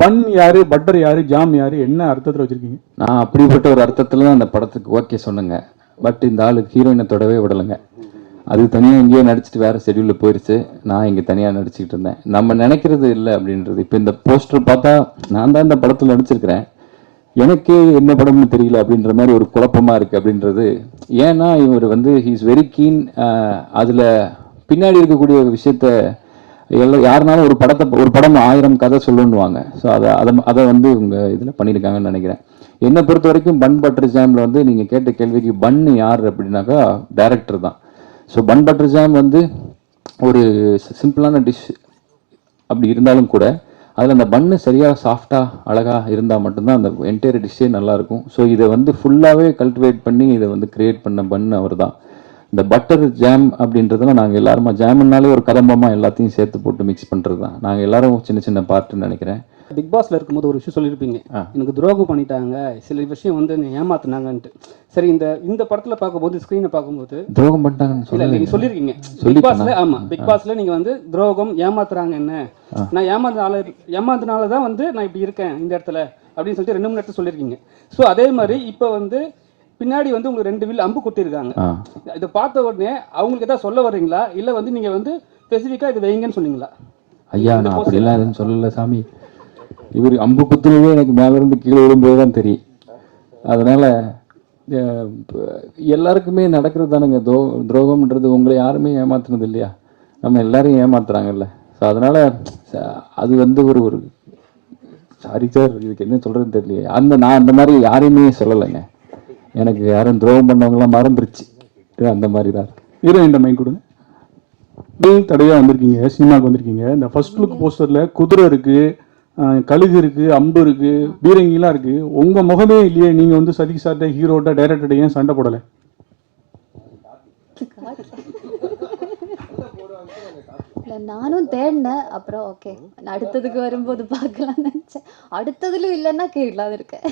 பன் யாரு பட்டர் யாரு ஜாம் யாரு என்ன அர்த்தத்தில் வச்சிருக்கீங்க? நான் அப்படிப்பட்ட ஒரு அர்த்தத்தில் தான் அந்த படத்துக்கு ஓகே சொன்னேங்க. பட் இந்த ஆளுக்கு ஹீரோயினை தொடவே விடலைங்க. அது தனியாக இங்கேயே நடிச்சிட்டு வேறு ஷெடியூலில் போயிருச்சு. நான் இங்கே தனியாக நடிச்சுக்கிட்டு இருந்தேன். நம்ம நினைக்கிறது இல்லை அப்படின்றது. இப்போ இந்த போஸ்டர் பார்த்தா நான் தான் இந்த படத்தில் நடிச்சிருக்கிறேன். எனக்கே என்ன படம்னு தெரியல அப்படின்ற மாதிரி ஒரு குழப்பமாக இருக்குது அப்படின்றது. ஏன்னா இவர் வந்து ஹீஸ் வெரி கீன் அதில் பின்னாடி இருக்கக்கூடிய ஒரு விஷயத்த எல்லாம் யாருனாலும் ஒரு படத்தை ஒரு படம் ஆயிரம் கதை சொல்லுன்னுவாங்க. ஸோ அதை அதை அதை வந்து இவங்க இதில் பண்ணியிருக்காங்கன்னு நினைக்கிறேன். என்னை பொறுத்த வரைக்கும் பன் பட்டர் ஜாமில் வந்து நீங்கள் கேட்ட கேள்விக்கு பன் யார் அப்படின்னாக்கா டைரக்டர் தான். ஸோ பன் பட்டர் ஜாம் வந்து ஒரு சிம்பிளான டிஷ் அப்படி இருந்தாலும் கூட அதில் அந்த பன்னு சரியாக சாஃப்டாக அழகாக இருந்தால் மட்டும்தான் அந்த என்டையர் டிஷ்ஷே நல்லாயிருக்கும் ஸோ இதை வந்து ஃபுல்லாகவே கல்டிவேட் பண்ணி இதை வந்து க்ரியேட் பண்ண பன் அவர் தான் இந்த பட்டர் ஜாம் அப்படின்றதுல நாங்கள் எல்லாருமா ஜாம்னாலே ஒரு கதம்பமாக எல்லாத்தையும் சேர்த்து போட்டு மிக்ஸ் பண்ணுறது தான் நாங்கள் எல்லாரும் சின்ன சின்ன பார்ட்டுன்னு நினைக்கிறேன். பிக் பாஸ்ல இருக்கும்போது ஒரு விஷயம் சொல்லியிருப்பீங்க. எனக்கு துரோகம் பண்ணிட்டாங்க சில விஷயம் வந்து என்னை ஏமாத்துனாங்கன்ட்டு. சரி இந்த இந்த படத்துல பார்க்கும்போது ஸ்க்ரீனை பார்க்கும்போது துரோகம் பண்ணிட்டாங்கன்னு இல்ல சொல்லலை நீங்க சொல்லியிருக்கீங்க பிக்? பாஸ்ல ஆமா பிக் பாஸ்ல நீங்க வந்து துரோகம் ஏமாத்துறாங்க என்ன? நான் ஏமாந்தனால ஏமாந்தனால தான் வந்து நான் இப்படி இருக்கேன் இந்த இடத்துல அப்படின்னு சொல்லிட்டு ரெண்டு மூணு இடத்துல சொல்லியிருக்கீங்க ஸோ அதே மாதிரி இப்போ வந்து பின்னாடி வந்து உங்களுக்கு ரெண்டு வில் அம்பு கொட்டியிருக்காங்க. இதை பார்த்த உடனே அவங்களுக்கு ஏதாவது சொல்ல வர்றீங்களா? இல்ல வந்து நீங்க வந்து ஸ்பெசிஃபிக்கா இது வைங்கன்னு சொன்னீங்களா? ஐயா நான் அப்படிலாம் எதுவும் சொல்லலை சாமி. இவர் அம்பு குத்துனதே எனக்கு மேல இருந்து கீழே விழும்போது தான் தெரியும். அதனால எல்லாருக்குமே நடக்கிறது தானுங்க. துரோ துரோகம்ன்றது உங்களை யாருமே ஏமாத்துனது இல்லையா? நம்ம எல்லாரையும் ஏமாத்துறாங்கல்ல. ஸோ அதனால அது வந்து ஒரு ஒரு சாரி சார் இதுக்கு என்ன சொல்றதுன்னு தெரியலையே. அந்த நான் அந்த மாதிரி யாரையுமே சொல்லலைங்க. எனக்கு யாரும் துரோகம் பண்ணவங்களாம் மறந்துருச்சு. அந்த மாதிரி தான் இருக்கு ஹீரோயின் மைக் கொடுங்க. முதல் தடையாக வந்திருக்கீங்க. சினிமாவுக்கு வந்திருக்கீங்க. இந்த ஃபர்ஸ்ட் லுக் போஸ்டரில் குதிரை இருக்குது கழுகு இருக்குது அம்பு இருக்குது பீரங்கிலாம் இருக்குது உங்கள் முகமே இல்லையே. நீங்கள் வந்து சதிக்கு சார்ட்ட ஹீரோட்ட டைரக்டர்ட்ட ஏன் சண்டை போடலை? நானும் தேடினேன். அப்புறம் ஓகே அடுத்ததுக்கு வரும்போது பார்க்கலாம்னு நினச்சேன். அடுத்ததுலும் இல்லைன்னா கேட்கலாம் இருக்கேன்.